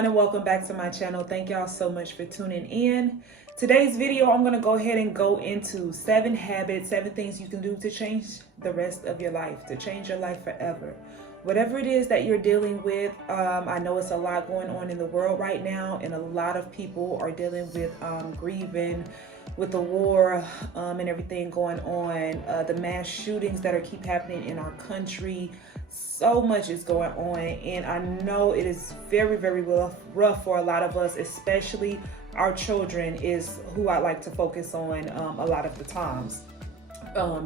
everyone, and welcome back to my channel. Thank y'all so much for tuning in. Today's video, I'm going to go ahead and go into 7 habits, 7 things you can do to change the rest of your life, to change your life forever. Whatever it is that you're dealing with, I know it's a lot going on in the world right now, and a lot of people are dealing with grieving with the war and everything going on, the mass shootings that keep happening in our country. So much is going on, and I know it is very, very rough for a lot of us, especially our children is who I like to focus on a lot of the times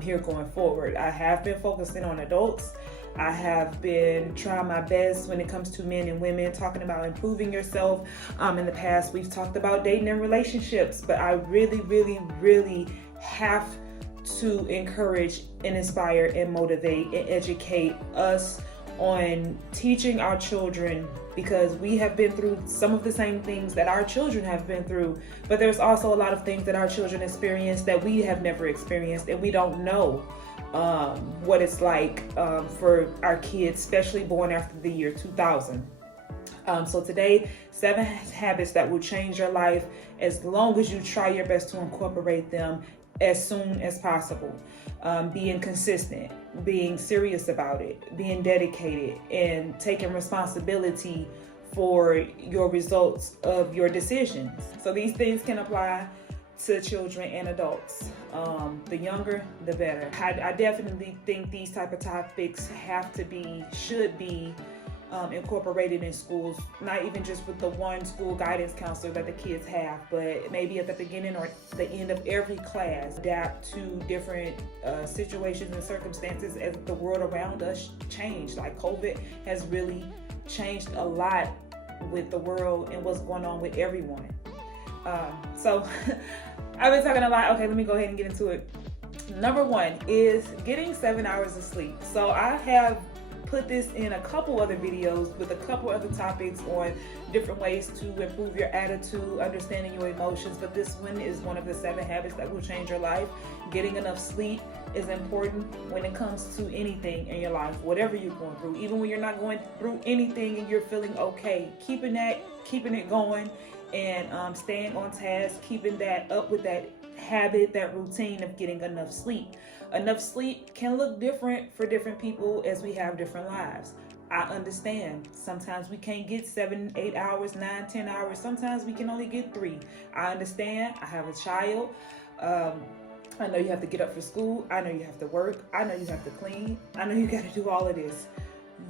here going forward. I have been focusing on adults. I have been trying my best when it comes to men and women, talking about improving yourself. In the past, we've talked about dating and relationships, but I really have to encourage and inspire and motivate and educate us on teaching our children, because we have been through some of the same things that our children have been through, but there's also a lot of things that our children experience that we have never experienced, and we don't know what it's like for our kids, especially born after the year 2000. So today, 7 habits that will change your life as long as you try your best to incorporate them as soon as possible. Being consistent, being serious about it, being dedicated, and taking responsibility for your results of your decisions. So these things can apply to children and adults. The younger, the better. I definitely think these type of topics should be incorporated in schools, not even just with the one school guidance counselor that the kids have, but maybe at the beginning or the end of every class. Adapt to different situations and circumstances as the world around us change. Like COVID has really changed a lot with the world and what's going on with everyone. So I've been talking a lot. Okay, let me go ahead and get into it. Number 1 is getting 7 hours of sleep. So I have put this in a couple other videos with a couple other topics on different ways to improve your attitude, understanding your emotions, but this one is one of the 7 habits that will change your life. Getting enough sleep is important when it comes to anything in your life, whatever you're going through. Even when you're not going through anything and you're feeling okay, keeping it going and staying on task, keeping that up with that habit, that routine of getting enough sleep. Enough sleep can look different for different people as we have different lives. I understand. Sometimes we can't get 7, 8 hours, 9, 10 hours. Sometimes we can only get 3. I understand. I have a child. I know you have to get up for school. I know you have to work. I know you have to clean. I know you got to do all of this.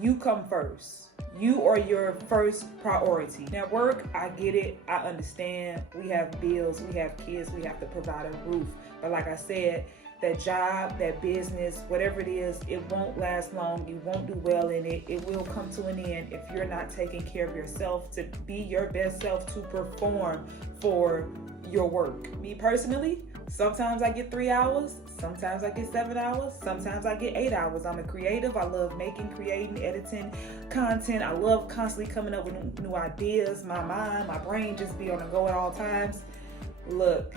You come first. You are your first priority. Now, work, I get it. I understand. We have bills. We have kids. We have to provide a roof. But like I said, that job, that business, whatever it is, it won't last long. You won't do well in it. It will come to an end if you're not taking care of yourself to be your best self, to perform for your work. Me personally, sometimes I get 3 hours. Sometimes I get 7 hours. Sometimes I get 8 hours. I'm a creative. I love making, creating, editing content. I love constantly coming up with new ideas. My brain just be on the go at all times. Look,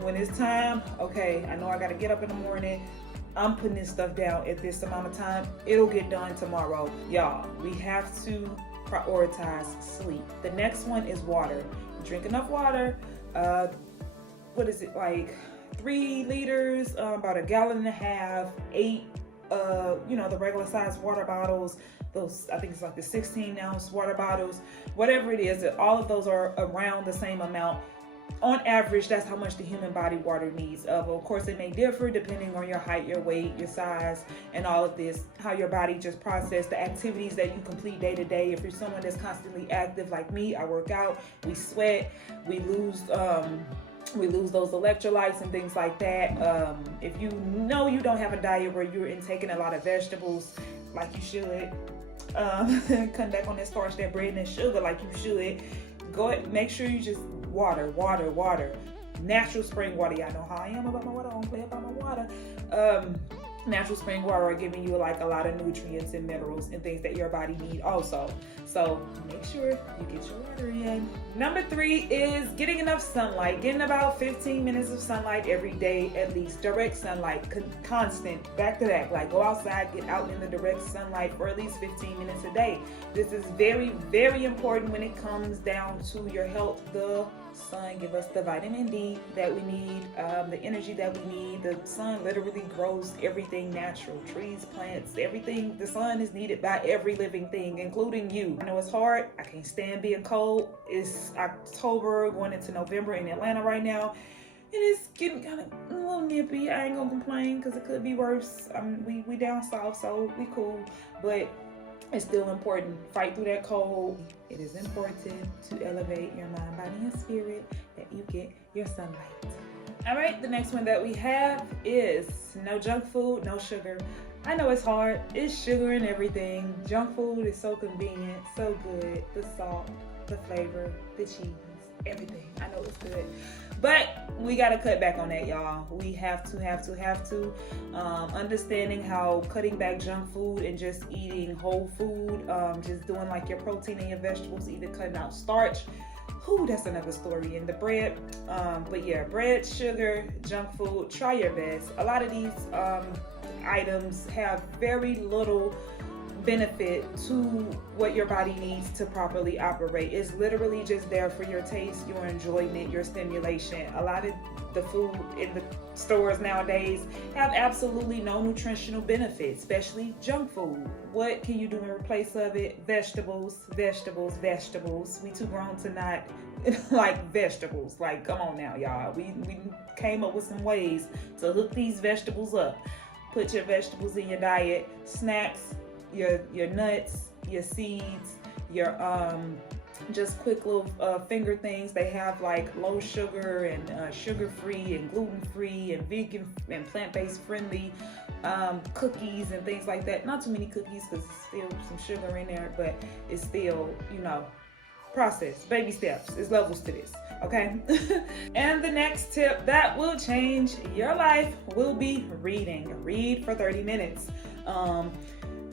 when it's time, okay, I know I got to get up in the morning. I'm putting this stuff down at this amount of time. It'll get done tomorrow. Y'all, we have to prioritize sleep. The next one is water. Drink enough water. What is it, like 3 liters, about 1.5 gallons, 8, the regular size water bottles. Those, I think it's like the 16-ounce water bottles, whatever it is, all of those are around the same amount. On average, that's how much the human body water needs. Of course, it may differ depending on your height, your weight, your size, and all of this, how your body just processes the activities that you complete day to day. If you're someone that's constantly active like me, I work out, we sweat, we lose those electrolytes and things like that. If you know you don't have a diet where you're intaking a lot of vegetables like you should, cut back on that starch, that bread, and that sugar like you should, go ahead, make sure you just water. Natural spring water. Y'all know how I am about my water. I don't play about my water. Natural spring water are giving you like a lot of nutrients and minerals and things that your body need also. So make sure you get your water in. Number 3 is getting enough sunlight. Getting about 15 minutes of sunlight every day, at least. Direct sunlight, constant, back to back. Like go outside, get out in the direct sunlight for at least 15 minutes a day. This is very, very important when it comes down to your health. The sun give us the vitamin D that we need, the energy that we need. The sun literally grows everything natural, trees, plants, everything. The sun is needed by every living thing, including you. I know it's hard. I can't stand being cold. It's October going into November in Atlanta right now, and it's getting kind of a little nippy. I ain't gonna complain because it could be worse. We down south, so we cool, but it's still important. Fight through that cold. It is important to elevate your mind, body, and spirit, that you get your sunlight. All right, the next one that we have is no junk food, no sugar. I know it's hard. It's sugar and everything. Junk food is so convenient, so good. The salt, the flavor, the cheese, everything. I know it's good. But we got to cut back on that, y'all. We have to. Understanding how cutting back junk food and just eating whole food, just doing like your protein and your vegetables, even cutting out starch. Whew, that's another story. In the bread. But yeah, bread, sugar, junk food, try your best. A lot of these items have very little benefit to what your body needs to properly operate. It's literally just there for your taste, your enjoyment, your stimulation. A lot of the food in the stores nowadays have absolutely no nutritional benefits, especially junk food. What can you do in replace of it? Vegetables. We too grown to not like vegetables. Like, come on now, y'all. We came up with some ways to hook these vegetables up. Put your vegetables in your diet. Snacks, your nuts, your seeds, your just quick little finger things. They have like low sugar and sugar-free and gluten-free and vegan and plant-based friendly cookies and things like that. Not too many cookies because there's still some sugar in there, but it's still, process, baby steps. There's levels to this, okay? And the next tip that will change your life will be reading. Read for 30 minutes.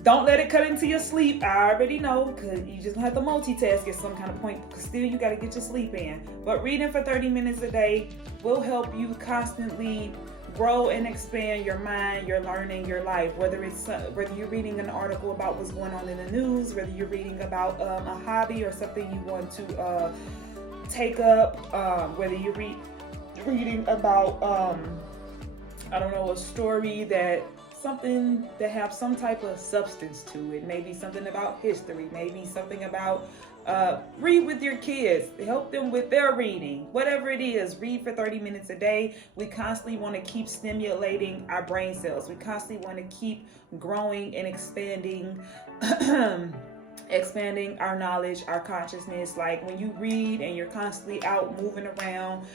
Don't let it cut into your sleep. I already know, because you just have to multitask at some kind of point, because still you got to get your sleep in. But reading for 30 minutes a day will help you constantly grow and expand your mind, your learning, your life. Whether you're reading an article about what's going on in the news, whether you're reading about a hobby or something you want to take up, whether you're reading about a story that something that have some type of substance to it. Maybe something about history, maybe something about read with your kids, help them with their reading. Whatever it is, read for 30 minutes a day. We constantly want to keep stimulating our brain cells. We constantly want to keep growing and expanding expanding our knowledge, our consciousness. Like when you read and you're constantly out moving around,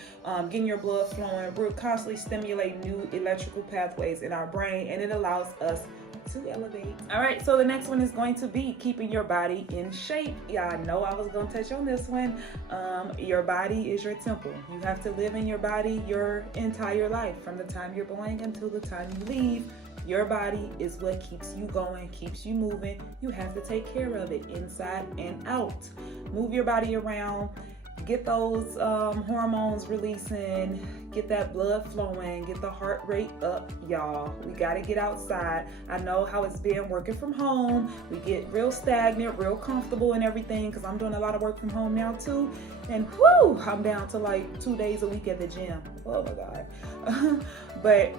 getting your blood flowing, we're constantly stimulating new electrical pathways in our brain, and it allows us to elevate. All right, so the next one is going to be keeping your body in shape. Yeah, I know I was going to touch on this one. Your body is your temple. You have to live in your body your entire life, from the time you're born until the time you leave. Your body is what keeps you going, keeps you moving. You have to take care of it inside and out. Move your body around, get those hormones releasing, get that blood flowing, get the heart rate up, y'all. We got to get outside. I know how it's been working from home. We get real stagnant, real comfortable and everything, because I'm doing a lot of work from home now too. And whoo, I'm down to like 2 days a week at the gym. Oh my God. But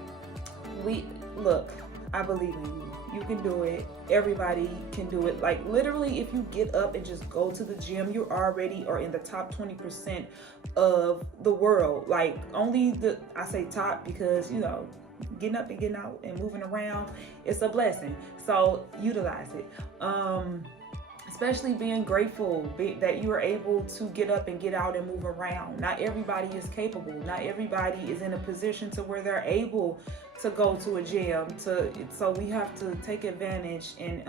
look, I believe in you. You can do it. Everybody can do it. Like literally, if you get up and just go to the gym, you already are in the top 20% of the world. Like I say top because, getting up and getting out and moving around, it's a blessing. So utilize it. Especially being grateful that you are able to get up and get out and move around. Not everybody is capable. Not everybody is in a position to where they're able to go to a gym. So we have to take advantage and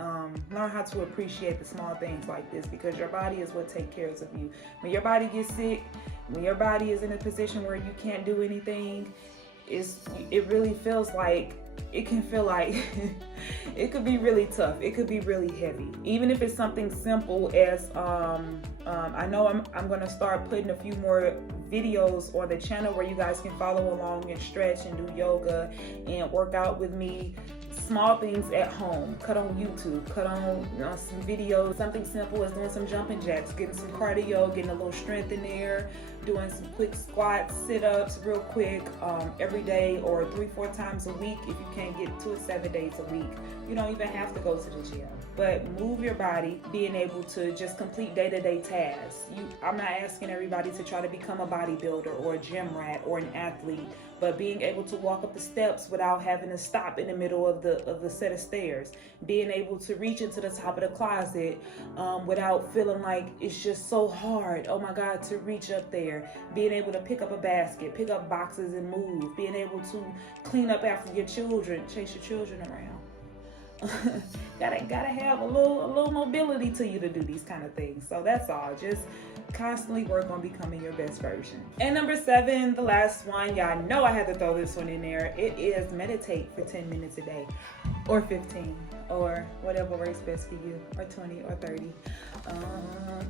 learn how to appreciate the small things like this, because your body is what takes care of you. When your body gets sick, when your body is in a position where you can't do anything, it really feels like it can feel like it could be really tough. It could be really heavy. Even if it's something simple as I know I'm gonna start putting a few more videos on the channel where you guys can follow along and stretch and do yoga and work out with me. Small things at home, cut on YouTube, cut on some videos, something simple as doing some jumping jacks, getting some cardio, getting a little strength in there, doing some quick squats, sit-ups real quick every day, or 3-4 times a week. If you can't get to it 7 days a week, you don't even have to go to the gym, but move your body, being able to just complete day-to-day tasks. I'm not asking everybody to try to become a bodybuilder or a gym rat or an athlete, but being able to walk up the steps without having to stop in the middle of the set of stairs, being able to reach into the top of the closet without feeling like it's just so hard, oh my God, to reach up there, being able to pick up a basket, pick up boxes and move, being able to clean up after your children, chase your children around. gotta have a little mobility to you to do these kind of things. So that's all. Just constantly work on becoming your best version. And number 7, the last one, y'all know I had to throw this one in there. It is meditate for 10 minutes a day, or 15, or whatever works best for you, or 20 or 30.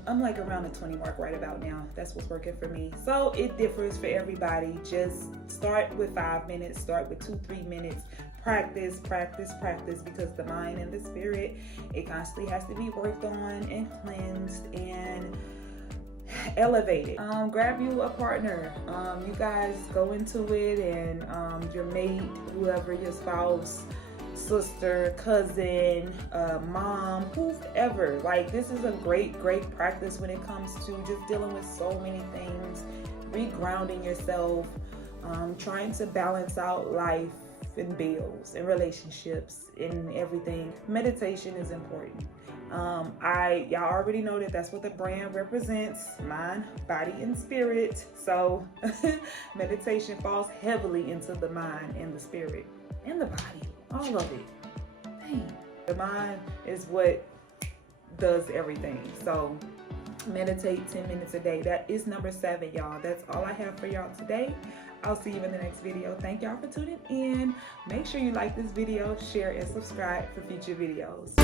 I'm like around the 20 mark right about now. That's what's working for me. So it differs for everybody. Just start with 5 minutes, start with 2-3 minutes. Practice, because the mind and the spirit, it constantly has to be worked on and cleansed and elevated. Grab you a partner. You guys go into it, and your mate, whoever, your spouse, sister, cousin, mom, whoever. Like, this is a great practice when it comes to just dealing with so many things, regrounding yourself, trying to balance out life and bills and relationships and everything. Meditation is important. Y'all already know that's what the brand represents: mind, body, and spirit. So meditation falls heavily into the mind and the spirit and the body, all of it. Dang. The mind is what does everything. So meditate 10 minutes a day. That is number 7, y'all. That's all I have for y'all today. I'll see you in the next video. Thank y'all for tuning in. Make sure you like this video, share, and subscribe for future videos.